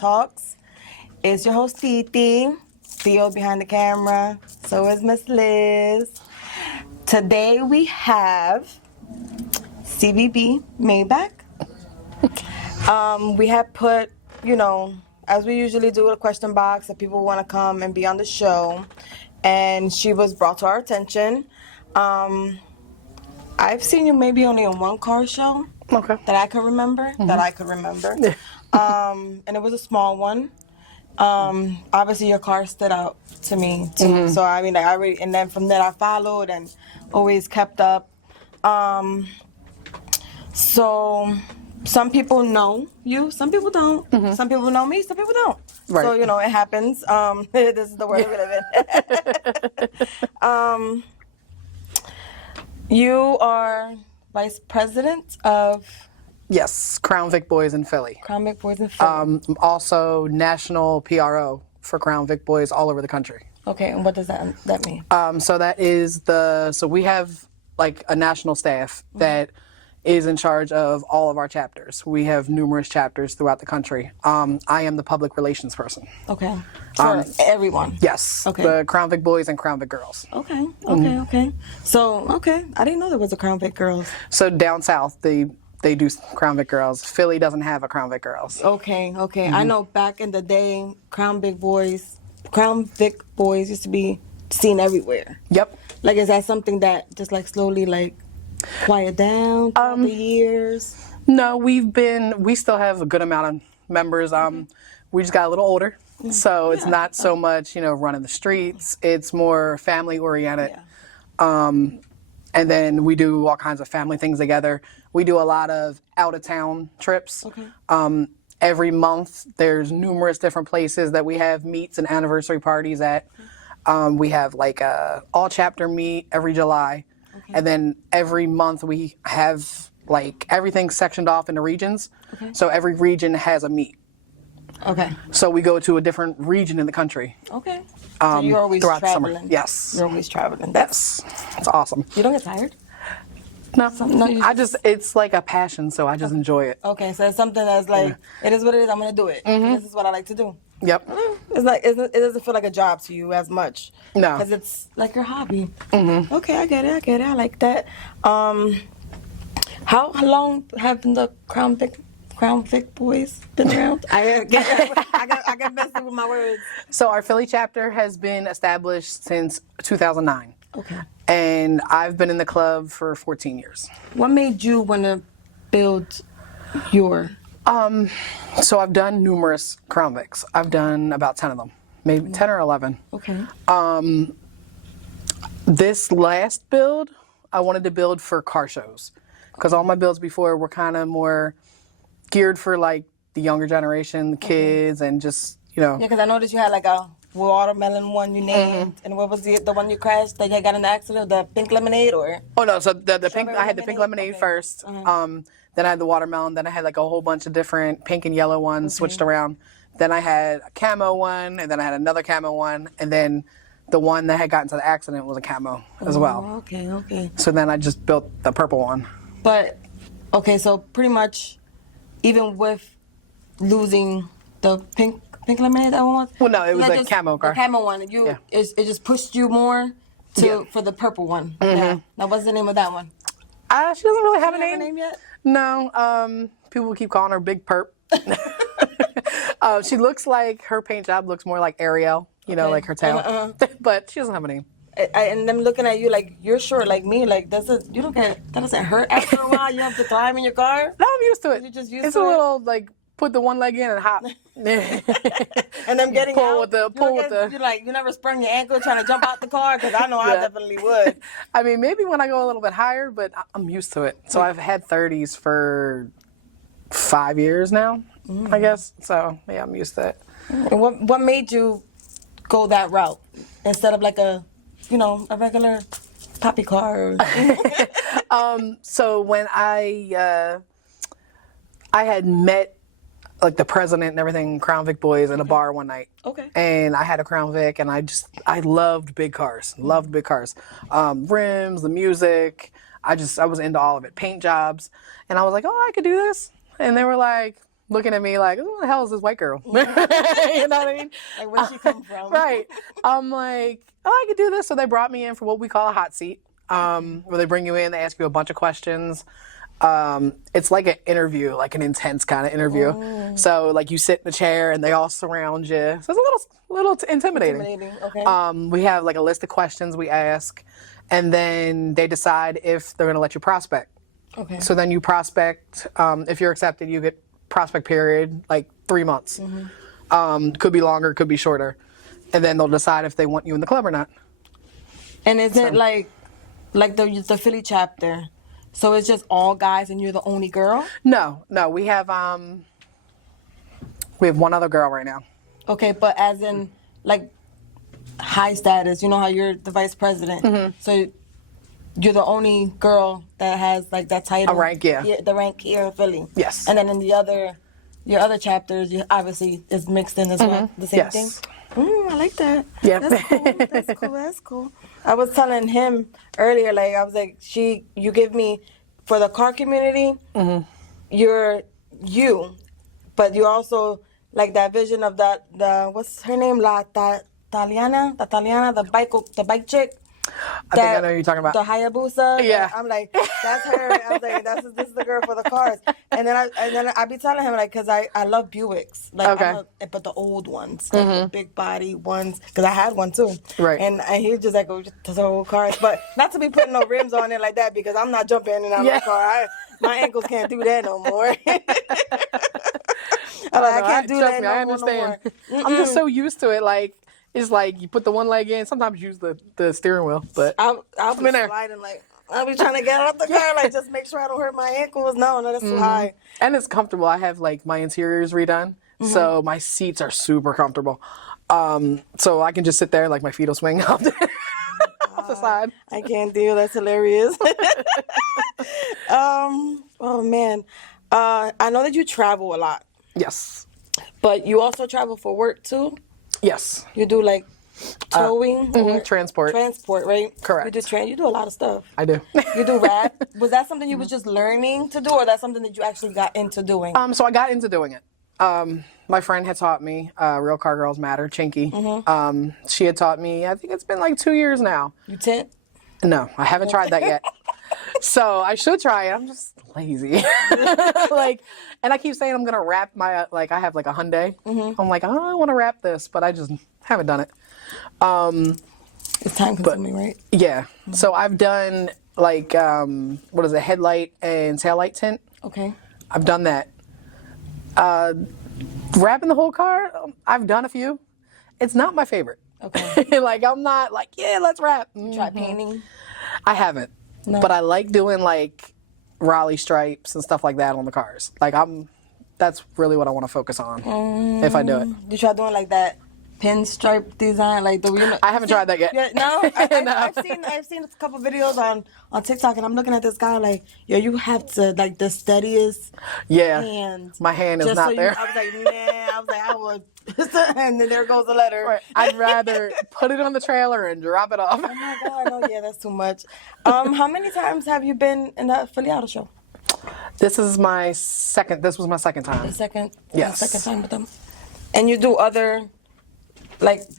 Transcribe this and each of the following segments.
Talks. It's your host, Titi. Theo behind the camera. So is Miss Liz. Today we have CVB MAYBACH. We have put, as we usually do, a question box if people want to come and be on the show. And she was brought to our attention. I've seen you maybe only on one car show. Okay. That I can remember. And it was a small one. Obviously your car stood out to me too. So I mean, and then from there I followed and always kept up. So some people know you, some people don't. Some people know me, some people don't. Right. So it happens. This is the world we live in. You are vice president of Yes, Crown Vic Boys in Philly. Crown Vic Boys in Philly. I'm also national PRO for Crown Vic Boys all over the country. Okay, and what does that mean? So that is so we have like a national staff that is in charge of all of our chapters. We have numerous chapters throughout the country. I am the public relations person. Okay, for everyone? Yes, okay. The Crown Vic Boys and Crown Vic Girls. Okay. So, I didn't know there was a Crown Vic Girls. So down south, they do Crown Vic Girls. Philly doesn't have a Crown Vic Girls. Okay. I know back in the day, Crown Vic Boys used to be seen everywhere. Yep. Like, is that something that just like slowly like quiet down throughout the years? No, we still have a good amount of members. We just got a little older, so it's not so much running the streets. It's more family oriented. Yeah. And then we do all kinds of family things together. We do a lot of out of town trips. Okay. Every month there's numerous different places that we have meets and anniversary parties at. We have like a all chapter meet every July. Okay. And then every month we have like everything sectioned off into regions. Okay. So every region has a meet. Okay. So we go to a different region in the country. Okay. So you're always traveling. Summer. Yes. You're always traveling. Yes. It's awesome. You don't get tired? No. It's like a passion, so I just enjoy it. Okay, so it's something that's like, it is what it is, I'm going to do it. This is what I like to do. Yep. It's like, it doesn't feel like a job to you as much. No. Because it's like your hobby. Okay, I get it. I like that. How long have the Crown Vic Boys been around? I got messed up with my words. So our Philly chapter has been established since 2009. Okay. And I've been in the club for 14 years. What made you want to build your... So I've done numerous Crown Vics. I've done about 10 of them, maybe 10 or 11. Okay. This last build, I wanted to build for car shows because all my builds before were kind of more geared for like the younger generation, the kids, and just, Yeah, because I noticed you had like a watermelon one you named, and what was the one you crashed that you got in the accident? The pink lemonade or? Oh no, so the pink. I had the pink lemonade first. Then I had the watermelon. Then I had like a whole bunch of different pink and yellow ones switched around. Then I had a camo one, and then I had another camo one, and then the one that had gotten to the accident was a camo as well. Okay. So then I just built the purple one. But okay, so pretty much, even with losing the pink lemonade that one was? Well, no, it was a camo car. The camo one. It just pushed you more for the purple one. Yeah. Now, what's the name of that one? She doesn't really have a name. Have a name yet? No. People keep calling her Big Perp. She looks like her paint job looks more like Ariel, like her tail. But she doesn't have a name. And I'm looking at you like you're short like me. Like that doesn't hurt after a while. You have to climb in your car. No, I'm used to it. You just used it's to a it? little like put the one leg in and hop. And I'm getting pull out. with the. You're like you never sprung your ankle trying to jump out the car because I know I definitely would. I mean, maybe when I go a little bit higher, but I'm used to it. So I've had 30s for 5 years now, I guess. So yeah, I'm used to it. And what made you go that route instead of like a regular poppy car? So when I had met like the president and everything, Crown Vic Boys, in a bar one night. Okay. And I had a Crown Vic, and I loved big cars. Loved big cars. Rims, the music. I was into all of it. Paint jobs. And I was like, oh, I could do this. And they were like, looking at me like, who the hell is this white girl? You know what I mean? Like, where she come from? Right. I'm like, oh, I could do this. So they brought me in for what we call a hot seat, where they bring you in, they ask you a bunch of questions. It's like an interview, like an intense kind of interview. So like you sit in a chair and they all surround you. So it's a little intimidating. Okay. We have like a list of questions we ask, and then they decide if they're going to let you prospect. Okay. So then you prospect. If you're accepted, you get prospect period, like 3 months. Could be longer, could be shorter. And then they'll decide if they want you in the club or not. And is it like the Philly chapter? So it's just all guys and you're the only girl? No. We have one other girl right now. Okay, but as in like high status, you know how you're the vice president. So you're the only girl that has like that title. A rank, yeah. The rank here in Philly. Yes. And then in your other chapters, you obviously is mixed in as well. The same Yes. thing. I like that. Yeah. That's cool. I was telling him earlier, like I was like, you give me for the car community, you're you, but you also like that vision of the what's her name, Taliana, the bike chick. I think I know who you're talking about. The Hayabusa. Yeah. I'm like, that's her. I was like, this is the girl for the cars. And then I be telling him like, cause I love Buicks, like, Okay. but the old ones, like the big body ones, cause I had one too. Right. And he's just like, oh, just the old cars, but not to be putting no rims on it like that because I'm not jumping in and out of my car. My ankles can't do that no more. I can't do trust that me, no I more, understand. I'm just so used to it. Like it's like you put the one leg in. Sometimes you use the steering wheel, but I'll be in there. sliding like I'll be trying to get out the car like just make sure I don't hurt my ankles. No, that's too high. And it's comfortable. I have like my interiors redone, so my seats are super comfortable. So I can just sit there like my feet will swing off the side. I can't deal. That's hilarious. Oh man, I know that you travel a lot, Yes. but you also travel for work too. Yes. You do like towing, or Transport. transport, right? Correct. You do a lot of stuff. I do. You do rap. Was that something you was just learning to do, or that's something that you actually got into doing? So I got into doing it. My friend had taught me Real Car Girls Matter, Chinky. She had taught me, I think it's been like 2 years now. You tint? No, I haven't tried that yet. So I should try it. I'm just lazy. And I keep saying I'm going to wrap my, I have like a Hyundai. I'm like, oh, I want to wrap this, but I just haven't done it. It's time consuming, right? Yeah. So I've done headlight and taillight tint. Okay. I've done that. Wrapping the whole car, I've done a few. It's not my favorite. Okay. I'm not like, yeah, let's wrap. Try painting? I haven't. No. But I like doing Raleigh stripes and stuff like that on the cars. That's really what I want to focus on if I do it. You try doing like that pinstripe design, like the. I haven't tried that yet. Yeah, no, I've seen a couple videos on TikTok, and I'm looking at this guy like, yo, you have to like the steadiest. Yeah, hand. My hand is Just not so there. I was like, man, I would. And then there goes the letter. Right. I'd rather put it on the trailer and drop it off. Oh my God, no, yeah, that's too much. How many times have you been in the Philly Auto Show? This was my second time. The second? Yes. Second time with them. And you do other,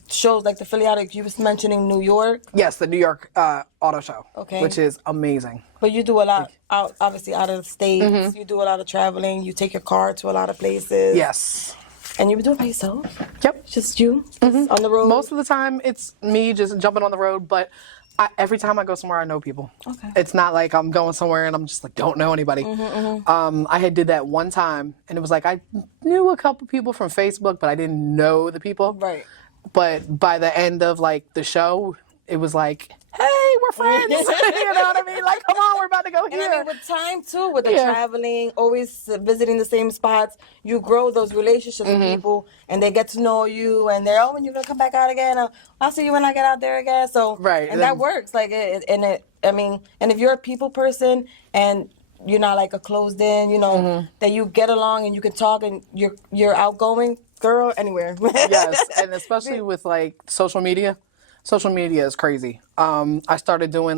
shows like the Philly Auto, you was mentioning New York? Yes, the New York Auto Show. Okay. Which is amazing. But you do a lot, obviously out of the States. You do a lot of traveling. You take your car to a lot of places. Yes. And you do it by yourself? Yep. Just you? On the road? Most of the time, it's me just jumping on the road, but every time I go somewhere, I know people. Okay. It's not like I'm going somewhere and I'm just don't know anybody. I had did that one time, and it was like I knew a couple people from Facebook, but I didn't know the people. Right. But by the end of the show, it was like, hey, we're friends. You know what I mean? Like, come on, we're about to go here. And I mean, with time too, with the traveling, always visiting the same spots, you grow those relationships with people, and they get to know you, and they're, when you're gonna come back out again? I'll see you when I get out there again. So, right, and that works. I mean, and if you're a people person and you're not like a closed in, that you get along and you can talk and you're outgoing, girl, anywhere. Yes, and especially with social media. Social media is crazy. I started doing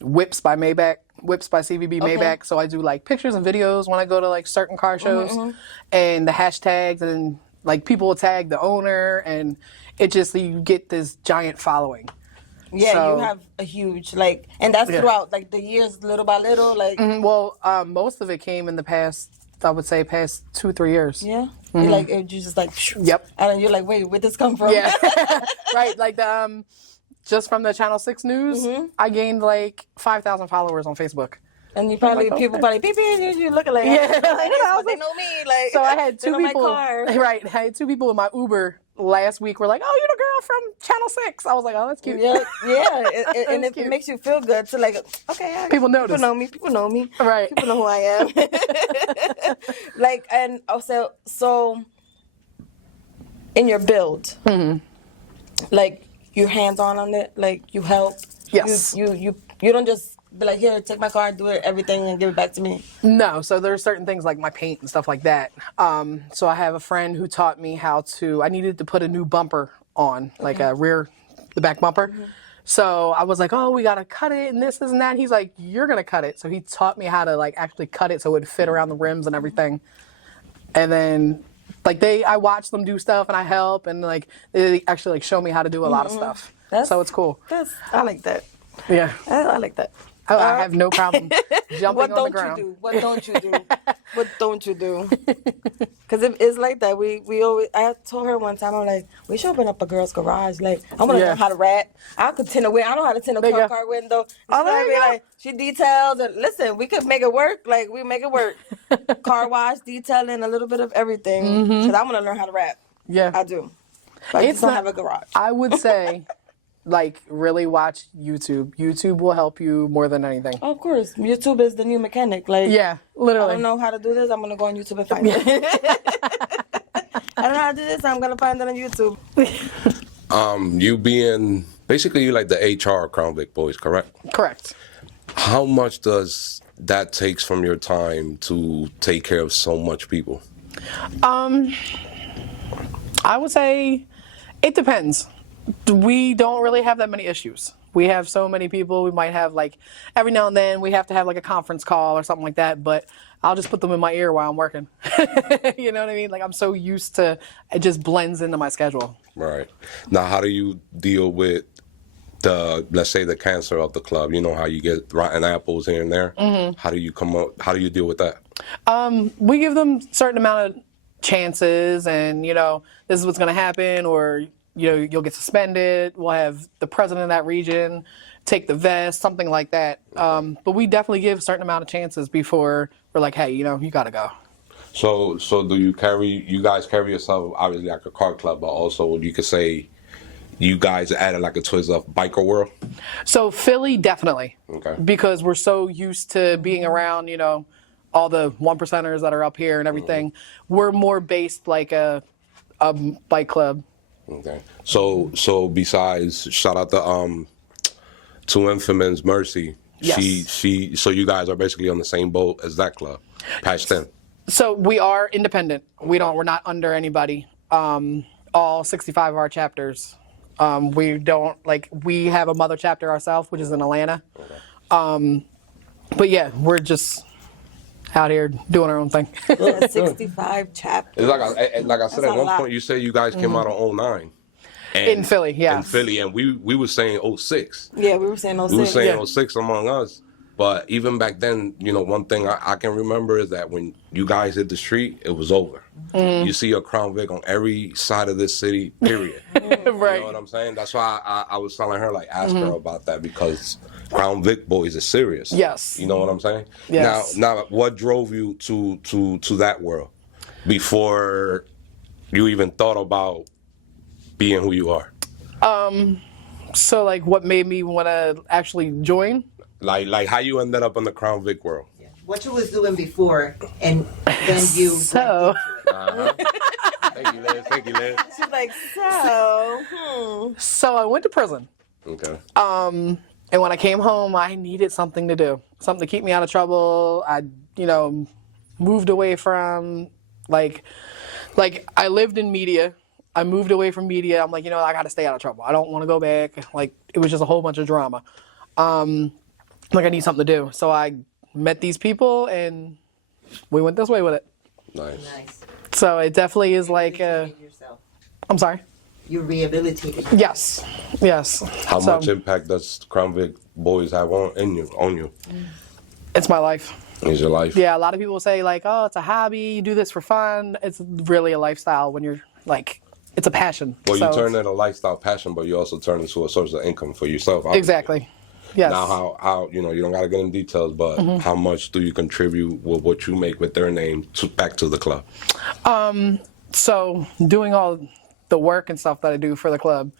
Whips by Maybach, Whips by CVB Maybach. So I do like pictures and videos when I go to like certain car shows, and the hashtags, and like people will tag the owner, and it just, you get this giant following. Yeah, So, you have a huge, like, and that's throughout, like, the years, little by little, like. Well, most of it came in the past, I would say, past 2-3 years. Yeah? You like, you just like, Yep. And then you're like, wait, where'd this come from? Yeah. Right, like the, just from the Channel 6 news, I gained like 5,000 followers on Facebook. And you probably, people probably, beep, beep, you looking like, Yeah. like, they know me, like. So I had two they know people, my car. right, I had 2 people in my Uber last week were like, oh, you're the girl from Channel 6. I was like, oh, that's cute. Yeah, and it makes you feel good to like, okay, People notice. People know me, Right. People know who I am. Like, and also, so in your build, like, you're hands-on it, like, you help. Yes. You don't just be like, here, take my car, do it, everything, and give it back to me. No, so there's certain things like my paint and stuff like that. So I have a friend who taught me how to, I needed to put a new bumper on, like the back bumper. So I was like, oh, we got to cut it and this and that. He's like, you're going to cut it. So he taught me how to like actually cut it so it would fit around the rims and everything. And then like I watch them do stuff and I help, and like they actually like show me how to do a lot of stuff. So it's cool. I like that. Yeah. I like that. I have no problem jumping on the ground. What don't you do? What don't you do? Because it's like that. We always. I told her one time, I'm like, we should open up a girl's garage. Like, I want to learn how to rat. I could tint a window. I know how to tint a car window. She details, and listen, we could make it work. Like, we make it work. Car wash, detailing, a little bit of everything. Because I want to learn how to rap. Yeah, I do. But I just don't have a garage. I would say, like, really watch YouTube. YouTube will help you more than anything. Of course. YouTube is the new mechanic. Like, yeah, literally. I don't know how to do this. I'm going to go on YouTube and find it. I don't know how to do this. I'm going to find it on YouTube. You being, basically you like the HR Crown Vic boys, correct? Correct. How much does that takes from your time to take care of so much people? I would say it depends. We don't really have that many issues. We have so many people. We might have like every now and then we have to have like a conference call or something like that, but I'll just put them in my ear while I'm working. You know what I mean? Like, I'm so used to it, just blends into my schedule. Right. Now, how do you deal with let's say the cancer of the club? You know how you get rotten apples here and there. How do you how do you deal with that? We give them a certain amount of chances, and this is what's going to happen, or you'll get suspended. We'll have the president of that region take the vest, something like that. But we definitely give a certain amount of chances before we're like, hey, you got to go. So do you guys carry yourself obviously like a car club, but also you could say you guys added like a twist of biker world? So Philly, definitely. Okay. Because we're so used to being around, all the 1%ers that are up here and everything. We're more based like a bike club. Okay. So besides, shout out to Infamous Mercy. Yes. So you guys are basically on the same boat as that club, patched in. So we are independent. We're not under anybody. All 65 of our chapters. We have a mother chapter ourselves, which is in Atlanta. Okay. But yeah, we're just out here doing our own thing. 65 chapters. It's like I said, at one point you said you guys came out of 09. In Philly, yeah. In Philly, and we were saying 06. Yeah, we were saying 06. We were saying 06 among us. But even back then, one thing I can remember is that when you guys hit the street, it was over. You see a Crown Vic on every side of this city, period. Right. You know what I'm saying? That's why I was telling her, like, ask her about that, because Crown Vic boys is serious. Yes. You know what I'm saying? Yes. Now, what drove you to that world before you even thought about being who you are? So, like, what made me want to actually join? Like how you ended up in the Crown Vic world. Yeah. What you was doing before, and then you So. Thank you, Liz. She's like, So I went to prison. Okay. And when I came home, I needed something to do, something to keep me out of trouble. I, moved away from, like I lived in media. I moved away from media. I'm like, I got to stay out of trouble. I don't want to go back. Like, it was just a whole bunch of drama. like I need something to do. So I met these people and we went this way with it. Nice. Nice. So it definitely is like, Rehabilitated yourself. I'm sorry. You rehabilitated. Yes. Yes. How So, much impact does Crown Vic boys have on you? It's my life. Is your life? Yeah, a lot of people say like, oh, it's a hobby, you do this for fun. It's really a lifestyle when you're like, it's a passion. Well, you So turn it a lifestyle passion, but you also turn it into a source of income for yourself. Obviously. exactly. Yes. Now, how you don't got to get in details, but how much do you contribute with what you make with their name back to the club? So doing all the work and stuff that I do for the club,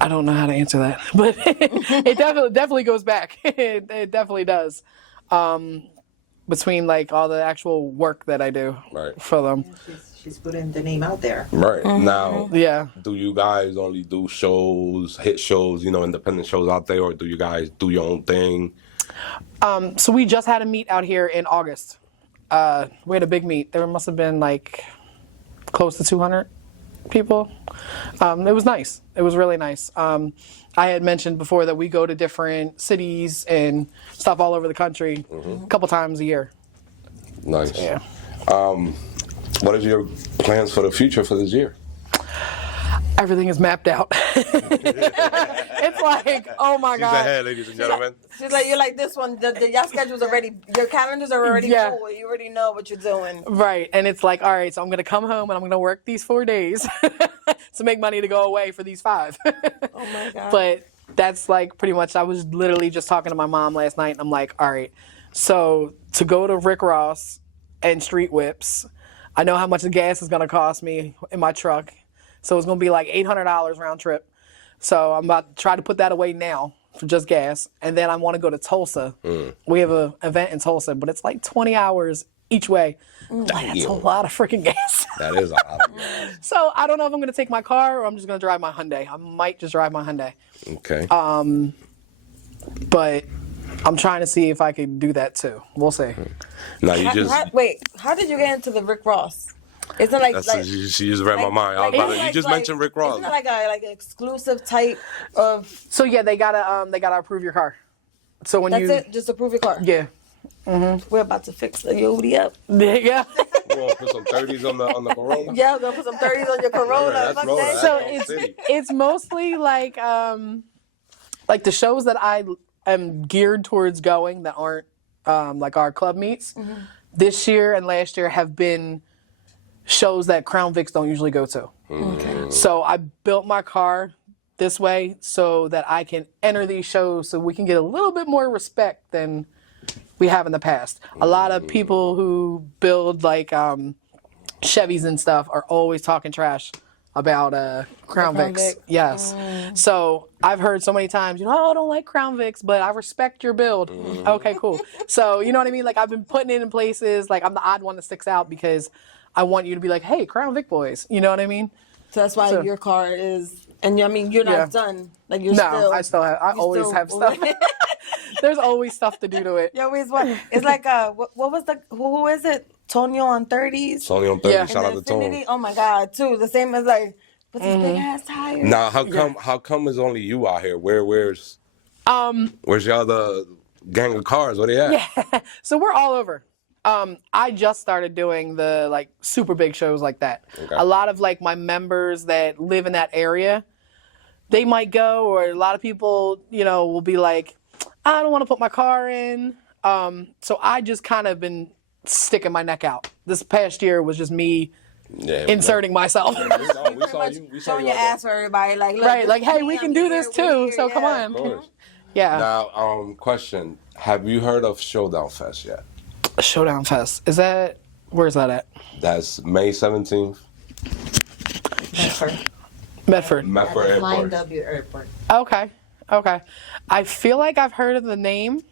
I don't know how to answer that, but it definitely goes back. It definitely does. Between like all the actual work that I do Right. for them. She's putting the name out there. Right. Now, Yeah. do you guys only do shows, hit shows, independent shows out there, or do you guys do your own thing? So we just had a meet out here in August. We had a big meet. There must have been like close to 200 people. It was nice. It was really nice. I had mentioned before that we go to different cities and stuff all over the country a couple times a year. Nice. Yeah. What is your plans for the future for this year? Everything is mapped out. It's like, oh my God. ladies and gentlemen. She's like, you're like this one. Your schedule's already, your calendars are already Yeah. full. You already know what you're doing. Right. And it's like, all right, so I'm going to come home and I'm going to work these 4 days to make money to go away for these 5. Oh my God. But that's like pretty much, I was literally just talking to my mom last night and I'm like, all right, so to go to Rick Ross and Street Whips, I know how much the gas is going to cost me in my truck. So it's going to be like $800 round trip. So I'm about to try to put that away now for just gas. And then I want to go to Tulsa. We have an event in Tulsa, but it's like 20 hours each way. That's a lot of freaking gas. That is a lot. So I don't know if I'm going to take my car or I'm just going to drive my Hyundai. I might just drive my Hyundai. Okay. But I'm trying to see if I could do that too. We'll see. Now you just. How did you get into the Rick Ross? Isn't it like She just read my mind. You just mentioned Rick Ross. Isn't it like an exclusive type of? So yeah, they gotta approve your car. So when That's it. Just approve your car. yeah, We're about to fix the Yodi up. yeah. You want to put some 30s on the Corona? Yeah, we're gonna put some 30s on your Corona. That's Fuck rolling. that. So That's city. it's mostly like the shows that I am geared towards going that aren't like our club meets. This year and last year have been shows that Crown Vics don't usually go to. So I built my car this way so that I can enter these shows so we can get a little bit more respect than we have in the past. A lot of people who build like Chevys and stuff are always talking trash about Crown Crown Vics. Vic. Yes. So I've heard so many times, oh, I don't like Crown Vics, but I respect your build. Okay, cool. So you know what I mean? Like I've been putting it in places, like I'm the odd one that sticks out because I want you to be like, hey, Crown Vic boys. You know what I mean? So that's why your car is, and I mean, you're not Yeah. done. Like you're No, still. I always have stuff. There's always stuff to do to it. You always want. It's like what was who is it? Tonio on 30s. It's only on 30. Yeah. Shout out to Infinity. Tony. Oh my God, too. The same as like with these big ass tires. Now, how come it's only you out here? Where's your other gang of cars? Where they at? So we're all over. I just started doing the like super big shows like that. Okay. A lot of like my members that live in that area, they might go, or a lot of people, will be like, I don't want to put my car in. So I just kind of been sticking my neck out. This past year was just me inserting myself. We saw you. Showing your ass for everybody. Like, look, Right, this like, is hey, me, we I'm can do here, this we're too. here, So come yeah. on. Of course. Yeah. Now, question: have you heard of Showdown Fest yet? Showdown Fest. Where's that at? That's May 17th. Medford. Medford Flying Airport. W Airport. Okay. I feel like I've heard of the name,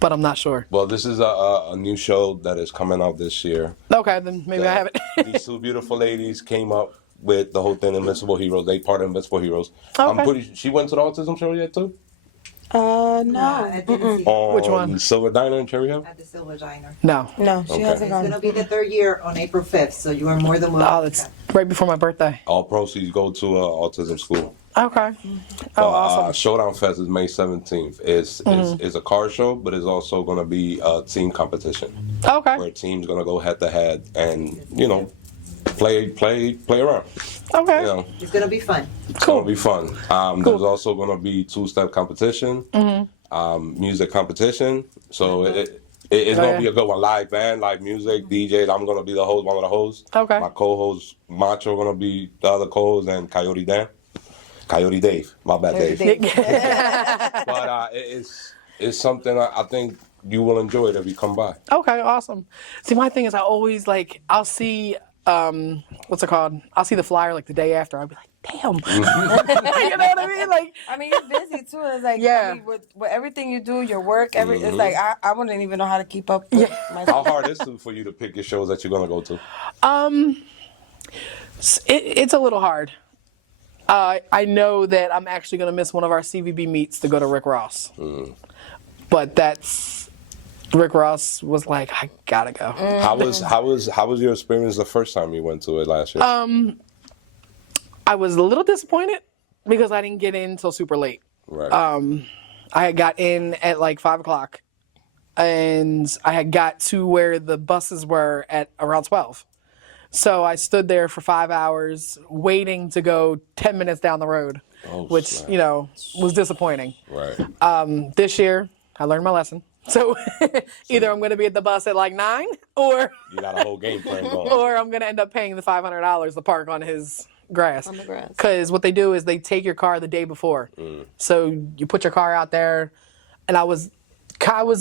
but I'm not sure. Well, this is a new show that is coming out this year. Okay, then maybe I haven't. These two beautiful ladies came up with the whole thing, Invincible Heroes. They part of Invincible Heroes. Okay. She went to the autism show yet too? No. I didn't see Which one? Silver Diner in Cherry Hill. at the Silver Diner. No. No, she Okay. hasn't It's gone. gonna be the 3rd year on April 5th, so you are more than Oh, welcome. that's right before my birthday. All proceeds go to autism school. Okay. But, Oh, awesome. Showdown Fest is May 17th. It's a car show, but it's also going to be a team competition Okay. where teams going to go head to head and play around. Okay. You know, It's gonna be fun. it's going to be fun. There's also going to be two-step competition, music competition. So it's going to be a good one. Live band, live music, DJs. I'm going to be the host, one of the hosts. Okay. My co-host Macho going to be the other co-host, and Coyote Dave. My bad, Dave. But it's something I think you will enjoy it if you come by. Okay, awesome. See, my thing is I always I'll see what's it called? I'll see the flyer the day after. I'll be like, damn. You know what I mean? I mean, you're busy too. It's Yeah. I mean, with everything you do, your work, it's I wouldn't even know how to keep up with myself. How hard is it for you to pick your shows that you're gonna go to? It's a little hard. I know that I'm actually going to miss one of our CVB meets to go to Rick Ross. But Rick Ross was like, I gotta go. How was your experience the first time you went to it last year? I was a little disappointed because I didn't get in until super late. Right. I had got in at 5:00, and I had got to where the buses were at around 12. So I stood there for 5 hours waiting to go 10 minutes down the road, which, snap. Was disappointing. Right. This year, I learned my lesson. So either I'm going to be at the bus at 9 or You got a whole game plan going. or I'm going to end up paying the $500 to park on his grass. On the grass. Because what they do is they take your car the day before. So you put your car out there, and I was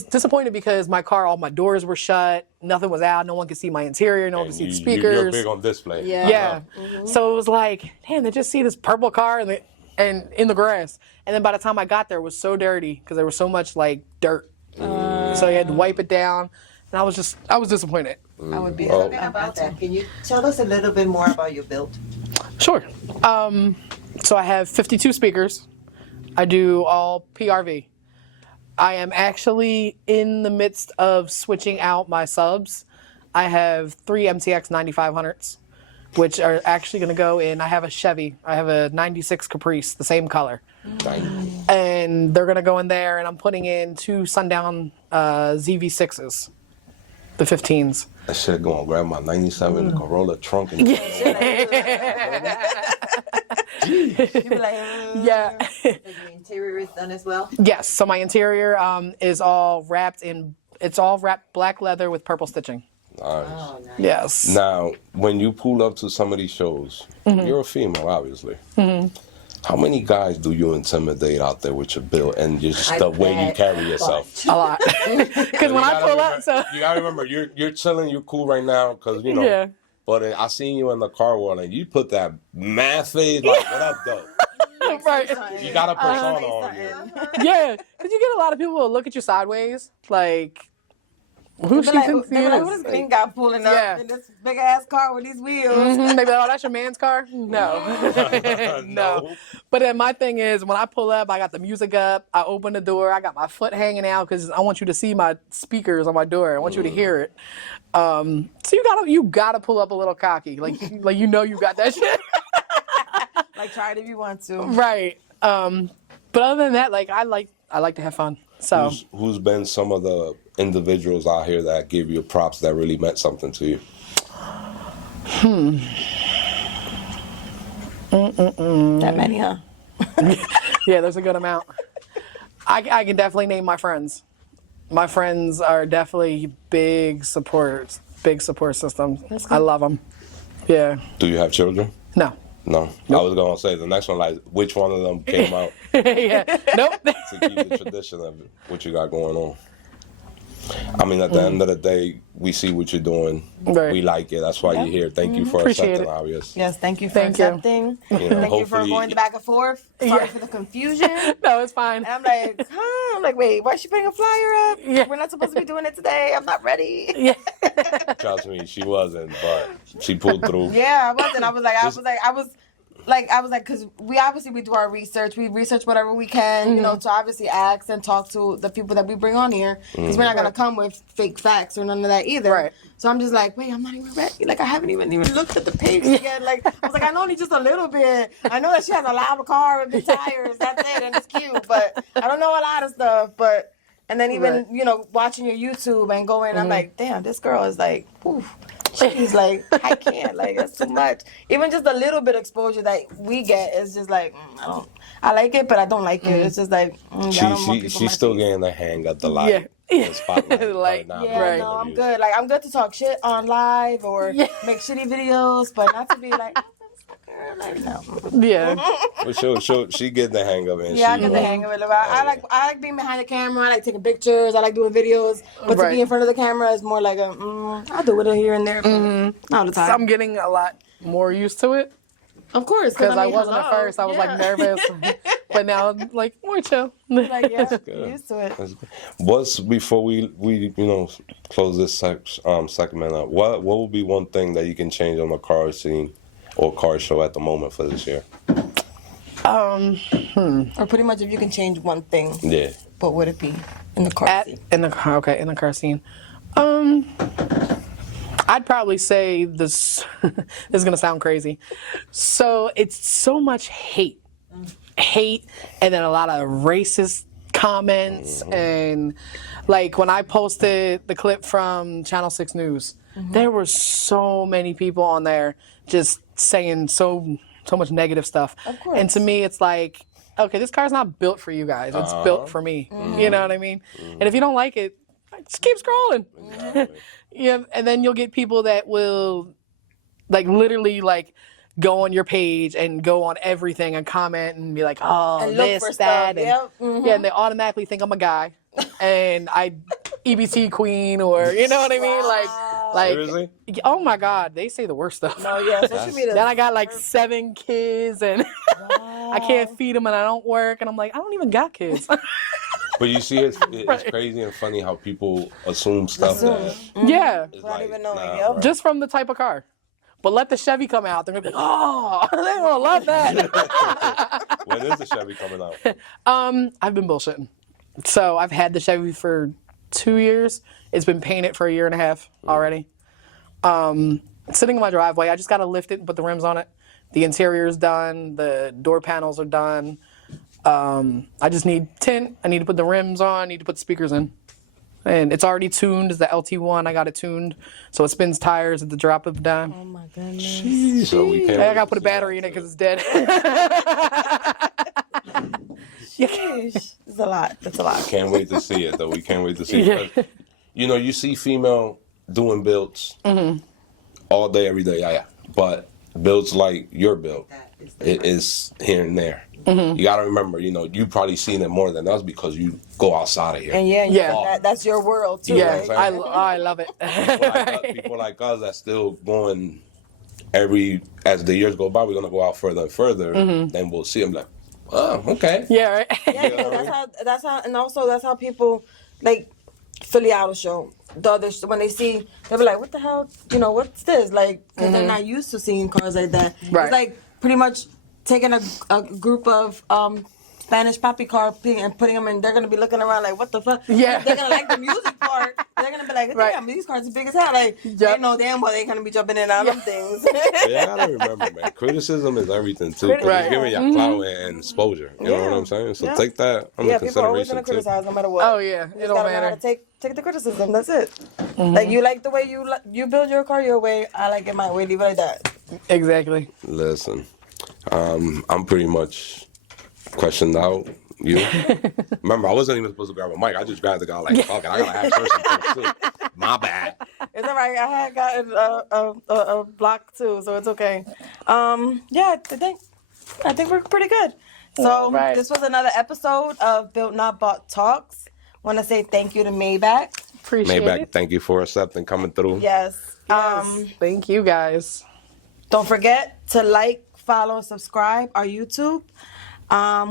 disappointed because my car, all my doors were shut, nothing was out, no one could see my interior, no one could see the speakers. You're big on display. Yeah. So it was like, damn, they just see this purple car and in the grass. And then by the time I got there, it was so dirty because there was so much dirt. So you had to wipe it down. And I was disappointed. I would be. Something about that. Can you tell us a little bit more about your build? Sure. So I have 52 speakers. I do all PRV. I am actually in the midst of switching out my subs. I have 3 MTX 9500s, which are actually going to go in. I have a Chevy. I have a 96 Caprice, the same color. And they're going to go in there, and I'm putting in 2 Sundown ZV6s, the 15s. I should go and grab my 97 Corolla trunk and You'd be like, Yeah. The interior is done as well. Yes. So my interior is all wrapped black leather with purple stitching. Nice. Oh, nice. Yes. Now, when you pull up to some of these shows, you're a female, obviously. How many guys do you intimidate out there with your build and just the way you carry yourself? A lot. Because when I pull up, you gotta remember, you're chilling, you're cool right now, because Yeah. But I seen you in the car world, and you put that mad face, what up, though? right. You got a persona on you. Yeah. Because you get a lot of people who look at you sideways, who she like, thinks he who is. this green guy pulling Yeah. up in this big ass car with these wheels? They be like, oh, that's your man's car? No. No. But then my thing is, when I pull up, I got the music up, I open the door, I got my foot hanging out because I want you to see my speakers on my door. I want you to hear it. So you gotta pull up a little cocky, like you got that shit. Try it if you want to. Right. But other than that, I like to have fun. So Who's been some of the individuals out here that give you props that really meant something to you? That many, huh? yeah, there's a good amount. I can definitely name my friends. My friends are definitely big support systems. I love them. Yeah. Do you have children? No. No. I was going to say the next one, which one of them came out yeah. Nope. to keep the tradition of what you got going on? I mean, at the end of the day, we see what you're doing. Right. We like it. That's why you're here. Thank you for Appreciate accepting, it. obvious. Yes, thank you for accepting. Thank you for hopefully- going back and forth. Sorry for the confusion. No, it's fine. And I'm like, huh? I'm like, wait, why is she putting a flyer up? Yeah. We're not supposed to be doing it today. I'm not ready. Yeah. Trust me, she wasn't, but she pulled through. Yeah, I wasn't. I was like, I was like, because we do our research. We research whatever we can, you know, to obviously ask and talk to the people that we bring on here. Because we're not going to come with fake facts or none of that either. Right. So I'm just like, wait, I'm not even ready. Like, I haven't even looked at the page yet. Like, I was like, I know only just a little bit. I know that she has a lava car with big tires. That's it, and it's cute. But I don't know a lot of stuff. But, and then even, you know, watching your YouTube and going, I'm like, damn, this girl is like, oof. She's like, I can't, like, that's too much. Even just a little bit of exposure that we get is just like, I like it, but I don't like it. It's just like, she's still getting the hang of the light. Yeah. The spotlight right now. Yeah, no, I'm good. Like, I'm good to talk shit on live or make shitty videos, but not to be like, like, no. Yeah. Well, she get the hang of it. Yeah, I get the hang of it. I like being behind the camera. I like taking pictures. I like doing videos. But to be in front of the camera is more like I'll do it here and there, but not all the time. So I'm getting a lot more used to it. Of course, because I wasn't at first. I was like nervous, but now I'm like more chill. Like, yeah, used to it. What's before we close this segment up? What would be one thing that you can change on the car scene or car show at the moment for this year? Or pretty much if you can change one thing. Yeah. What would it be in the car scene? In the car scene. I'd probably say this. This is gonna sound crazy. So it's so much hate, and then a lot of racist comments, and like when I posted the clip from Channel 6 News, there were so many people on there just saying so much negative stuff. Of course. And to me, it's like, okay, this car's not built for you guys. It's built for me. You know what I mean? And if you don't like it, just keep scrolling. Yeah, and then you'll get people that will, like, literally, like, go on your page and go on everything and comment and be like, oh, and this, that, and yeah, and they automatically think I'm a guy and I EBT queen, or you know what I mean, like, seriously? Oh my God, they say the worst stuff. No, yeah, social media. Then I got like 7 kids and I can't feed them and I don't work, and I'm like, I don't even got kids. But you see, it's crazy and funny how people assume stuff that yeah, not even knowing. Just from the type of car. But let the Chevy come out, they're gonna be like, oh, they're gonna love that. When is the Chevy coming out? I've been bullshitting. So I've had the Chevy for 2 years. It's been painted for 1.5 years already. Sitting in my driveway, I just gotta lift it and put the rims on it. The interior's done, the door panels are done. I just need tint. I need to put the rims on. I need to put the speakers in. And it's already tuned. It's the LT1. I got it tuned. So it spins tires at the drop of a dime. Oh, my goodness. Jeez. So we can't I got to put a battery in it because it's dead. It's a lot. It's a lot. Can't wait to see it, though. We can't wait to see it. But, you see female doing builds all day, every day. Yeah. But builds like your build, it is here and there. You got to remember, you probably seen it more than us because you go outside of here. And that's your world too. Yeah, right? I love it. People like us that's still going as the years go by, we're gonna go out further and further. Then we'll see them like, oh, okay. Yeah, right. That's how, and also that's how people like Philly Auto Show. The others, when they see, they'll be like, what the hell? What's this? Like, because they're not used to seeing cars like that. Right. It's like pretty much taking a group of Spanish poppy car and putting them in, they're going to be looking around like, what the fuck? Yeah. They're going to like the music part. They're going to be like, damn, these cars are big as hell. Like, they know damn well they're going to be jumping in and out of them things. Yeah, I gotta remember, man. Criticism is everything, too. Because you're giving your clout and exposure. You know what I'm saying? So take that under consideration, people are always going to criticize no matter what. Oh, yeah. It don't matter. Take the criticism. That's it. Like, you like the way you build your car your way. I like it my way. Leave it like that. Exactly. Listen. I'm pretty much questioned out. You remember, I wasn't even supposed to grab a mic. I just grabbed the guy like, fuck it, I gotta ask her something too. My bad. It's all right. I had gotten a block too, so it's okay. Yeah, I think we're pretty good. So This was another episode of Built Not Bought Talks. Want to say thank you to MAYBACH. Appreciate it. Thank you for accepting coming through. Yes. Thank you guys. Don't forget to like, follow, subscribe our YouTube.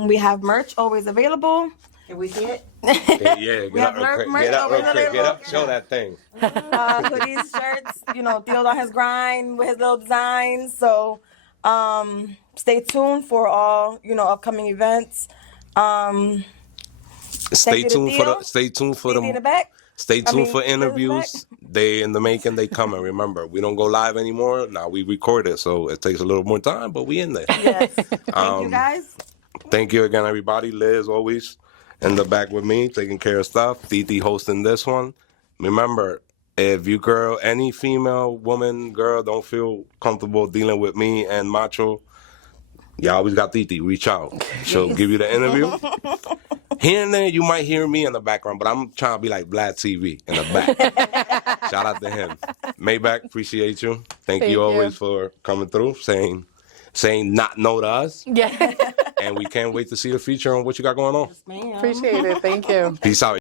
We have merch always available. Can we see it? Yeah, get up real quick. Get up real quick. Get up, show that thing. Hoodies, shirts, Theo's on his grind with his little designs. So Stay tuned for all, upcoming events. Stay you, tuned Theo. stay tuned for Stevie in the them. back. Stay tuned for Liz in the interviews. They in the making, they coming. Remember, we don't go live anymore. Now we record it, so it takes a little more time, but we in there. Yes. Thank you, guys. Thank you again, everybody. Liz always in the back with me, taking care of stuff. Titi hosting this one. Remember, if you girl, any female, woman, girl, don't feel comfortable dealing with me and Macho, you always got Titi. Reach out. She'll give you the interview. Here and there, you might hear me in the background, but I'm trying to be like Vlad TV in the back. Shout out to him. Maybach, appreciate you. Thank you always for coming through, saying not no to us. Yeah. And we can't wait to see the feature on what you got going on. Yes, ma'am. Appreciate it. Thank you. Peace out.